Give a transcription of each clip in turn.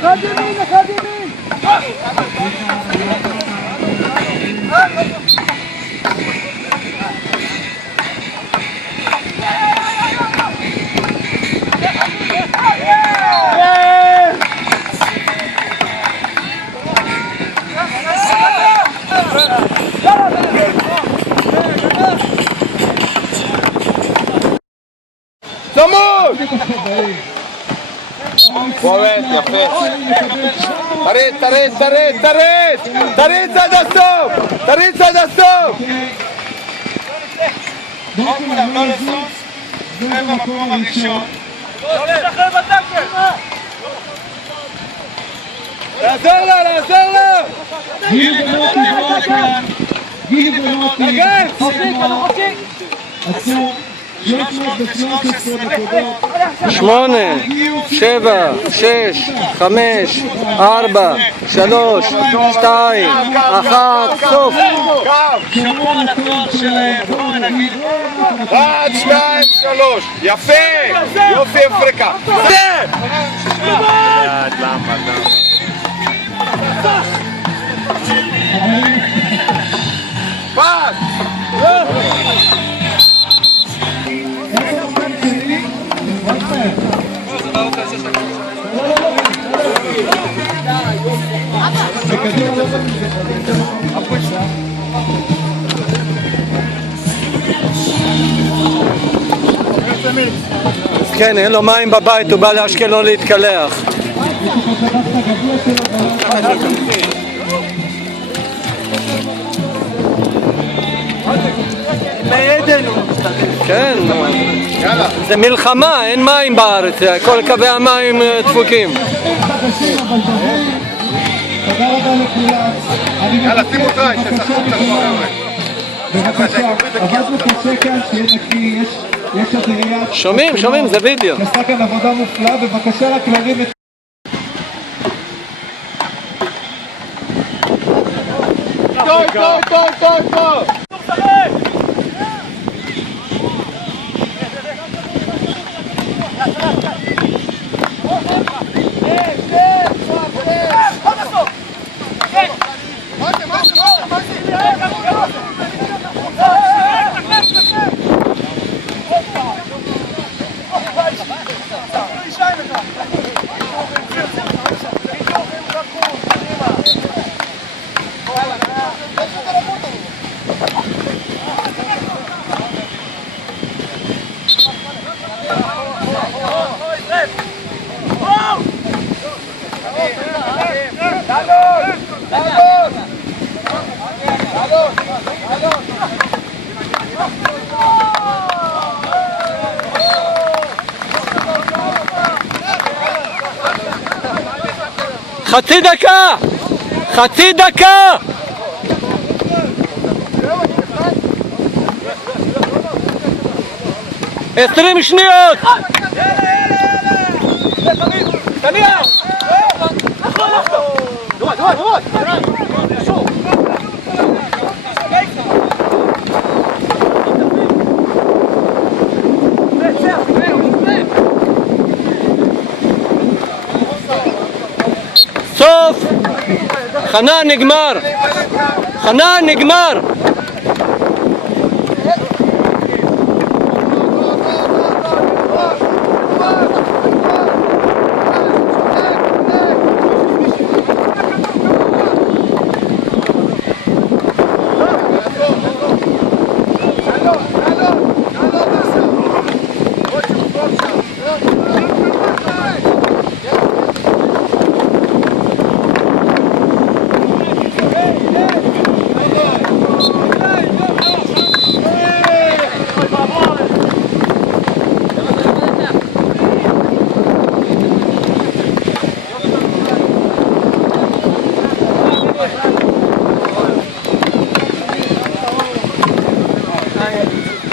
אחד ימין, אחד ימין! צמוד! בועט, יפה. תריץ עד הסוף! תריץ עד הסוף! לא לסוף, זה במקום הראשון. לא להשתחרר בטקל! לעזור לה, לעזור לה! גילי ולא כאן. גילי ולא כאן. חופשי, כדור חופשי! עצור. 313 נקודות. 8, 7, 6, 5, 4, 3, 2, 1, סוף. שמרו על התואר שלהם. בואו נגיד. 1, 2, 3. יפה! יופי אפריקה! פס! כן, אין לו מים בבית, הוא בא לאשקלון להתקלח. כן, זה מלחמה, אין מים בארץ, כל קווי המים דפוקים. תודה רבה לכולם. יאללה, שימו טרייס, תשחקו קצת חבר'ה. בבקשה, עבדנו קשה כאן, שיהיה נקי, יש עוד ראייה. שומעים, זה וידאו. נעשה כאן עבודה מופלאה, בבקשה רק להרים את... טוב! חצי דקה! 20 שניות! סוף! חנן נגמר!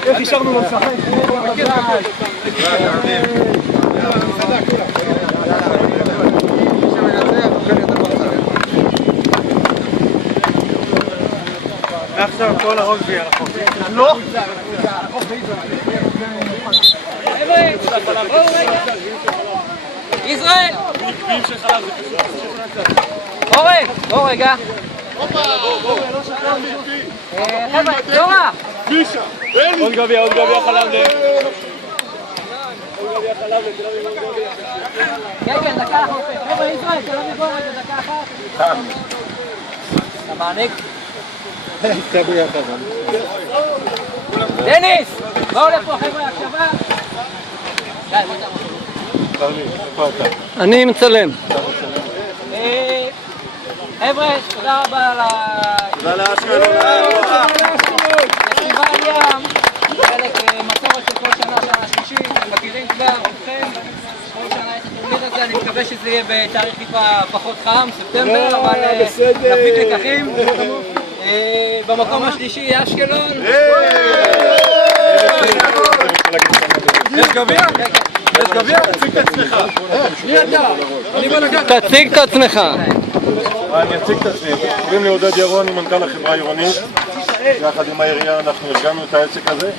איך השארנו לו לשחק? עכשיו כל הרוגבי על החוף. לא! חבר'ה, בואו רגע. ישראל! אורן! בוא רגע. חבר'ה, יורה! עוד גביע חלבלה. כן, דקה אנחנו עושים. חבר'ה, ישראל, שלא נגמור את זה, דקה אחת. אתה מעניק? דניס! בואו לפה, חבר'ה, הקשבה. אני מצלם. חבר'ה, תודה רבה על תודה לאשקלון. פסטיבל ים, חלק מסורת של כל שנה השלישית, אתם מכירים כבר, אתכם, כל שנה את הטורניר הזה, אני מקווה שזה יהיה בתאריך טיפה פחות חם, ספטמבר, אבל נפיק לקחים. במקום השלישי, אשקלון. יש גביע? יש גביע? תציג את עצמך. מי אתה? תציג את עצמך. אני אציג את עצמי. קוראים לי עודד ירון, אני מנכ"ל החברה העירונית. יחד עם העירייה אנחנו ארגנו את העסק הזה.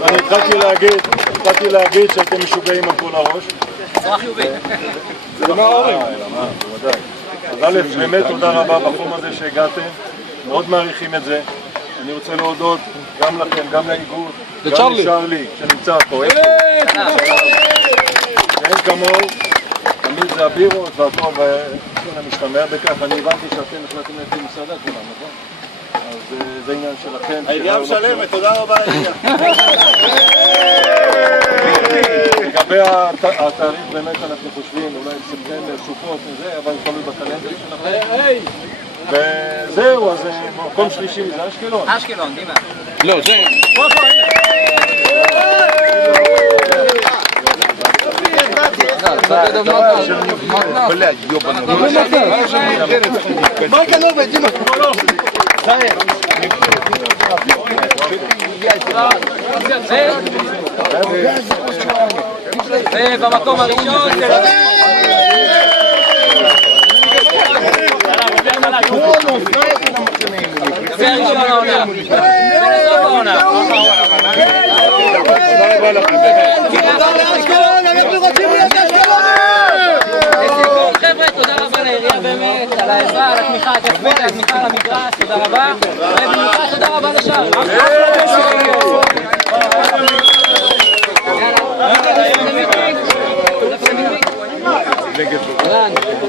ואני התחלתי להגיד שאתם משוגעים על כל הראש. צורה חיובית. זה לא חיים. בוודאי. אז א', באמת תודה רבה בפורום הזה שהגעתם. מאוד מעריכים את זה. אני רוצה להודות גם לכם, גם לאיגוד, גם לשרלי שנמצא פה. ואין כמוהו, תמיד זה הבירות והכל המשתמע בכך. אני הבנתי שאתם החלטתם להקים מסעדה כולם, נכון? אז זה עניין שלכם. העירייה משלמת, תודה רבה העירייה. לגבי התאריך באמת אנחנו חושבים, אולי ספטמבר, סוכות וזה, אבל תלוי בקלנדר שלכם. וזהו, אז מקום שלישי זה אשקלון. אשקלון, דימה. לא, זה... ובמקום הראשון זה הראשון העונה. ולסוף העונה. לסיכום חבר'ה, תודה רבה לעירייה באמת, על העזרה, על התמיכה הכספית, על התמיכה על המגרש, תודה רבה. ובמיוחד תודה רבה לשאר. יאללה.